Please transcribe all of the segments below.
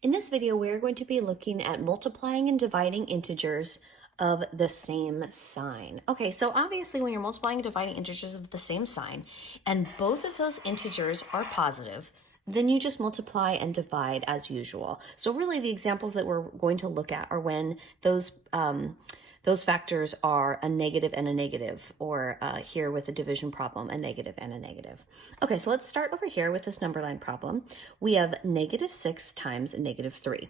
In this video, we're going to be looking at multiplying and dividing integers of the same sign. Okay, so obviously when you're multiplying and dividing integers of the same sign, and both of those integers are positive, then you just multiply and divide as usual. So really the examples that we're going to look at are when those factors are a negative and a negative, or here with a division problem, a negative and a negative. Okay, so let's start over here with this number line problem. We have -6 times -3.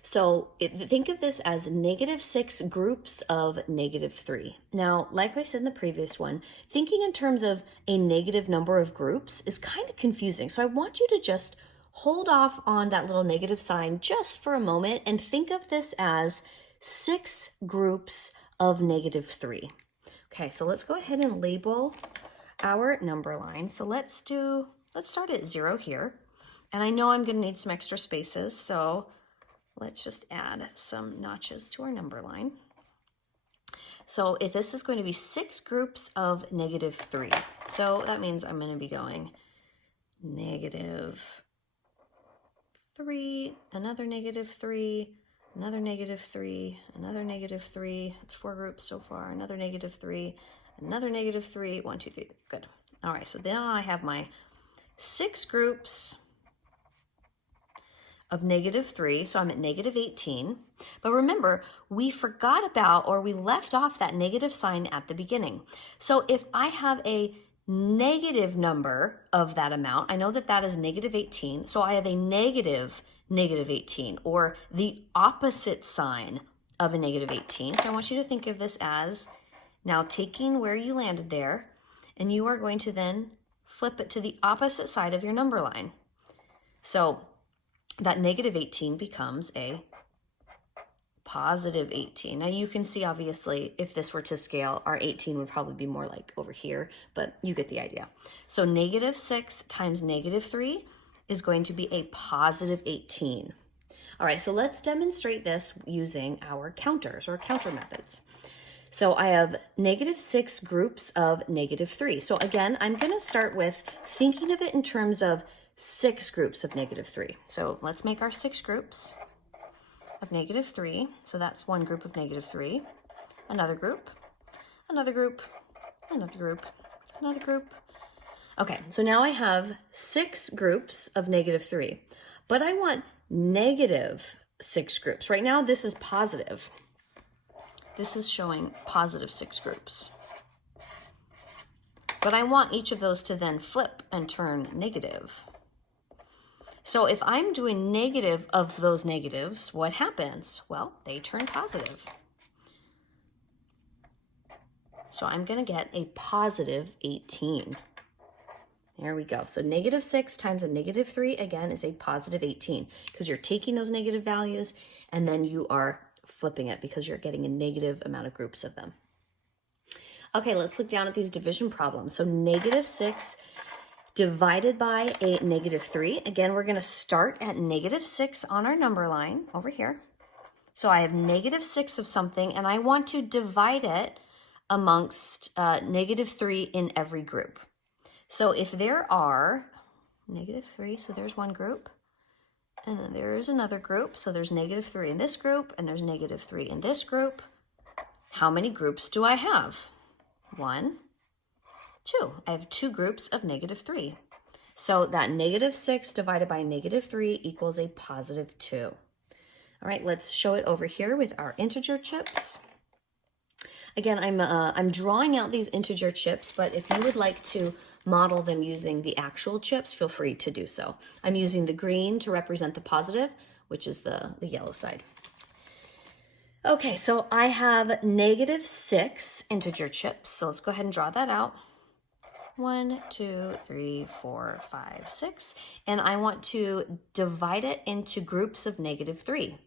So think of this as -6 groups of -3. Now, like I said in the previous one, thinking in terms of a negative number of groups is kind of confusing. So I want you to just hold off on that little negative sign just for a moment and think of this as 6 groups of -3. Okay, so let's go ahead and label our number line. So let's start at 0 here. And I know I'm going to need some extra spaces, so let's just add some notches to our number line. So if this is going to be 6 groups of -3. So that means I'm going to be going -3, another -3, another -3, another -3. It's 4 groups so far. Another -3, another -3. 1, 2, 3. Good. All right, so now I have my 6 groups of -3, so I'm at -18. But remember, we forgot about, or we left off that negative sign at the beginning. So if I have a negative number of that amount, I know that that is -18, so I have a negative -18, or the opposite sign of a -18. So I want you to think of this as now taking where you landed there, and you are going to then flip it to the opposite side of your number line. So that -18 becomes a +18. Now you can see, obviously, if this were to scale, our 18 would probably be more like over here, but you get the idea. So -6 times -3 is going to be a +18. All right, so let's demonstrate this using our counters or counter methods. So I have -6 groups of -3. So again, I'm going to start with thinking of it in terms of 6 groups of -3. So let's make our 6 groups of -3. So that's one group of -3, another group, another group, another group, another group. Okay, so now I have 6 groups of -3, but I want -6 groups. Right now, this is positive. This is showing +6 groups. But I want each of those to then flip and turn negative. So if I'm doing negative of those negatives, what happens? Well, they turn positive. So I'm going to get a +18. There we go. So -6 times a -3, again, is a +18, because you're taking those negative values and then you are flipping it because you're getting a negative amount of groups of them. Okay, let's look down at these division problems. So -6 divided by a -3. Again, we're going to start at -6 on our number line over here. So I have -6 of something, and I want to divide it amongst -3 in every group. So if there are -3, so there's one group, and then there's another group. So there's -3 in this group, and there's -3 in this group. How many groups do I have? 1, 2. I have 2 groups of -3. So that -6 divided by -3 equals a +2. All right, let's show it over here with our integer chips. Again, I'm drawing out these integer chips, but if you would like to model them using the actual chips, feel free to do so. I'm using the green to represent the positive, which is the yellow side. Okay, so I have -6 integer chips. So let's go ahead and draw that out. 1, 2, 3, 4, 5, 6. And I want to divide it into groups of -3.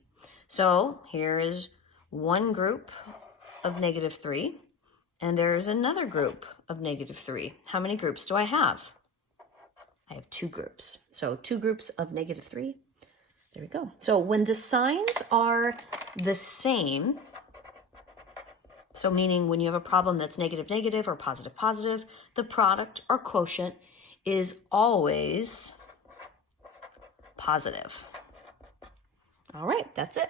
So here is one group of -3, and there's another group of -3. How many groups do I have? I have 2 groups. So 2 groups of -3. There we go. So when the signs are the same, so meaning when you have a problem that's -negative or positive, the product or quotient is always positive. All right, that's it.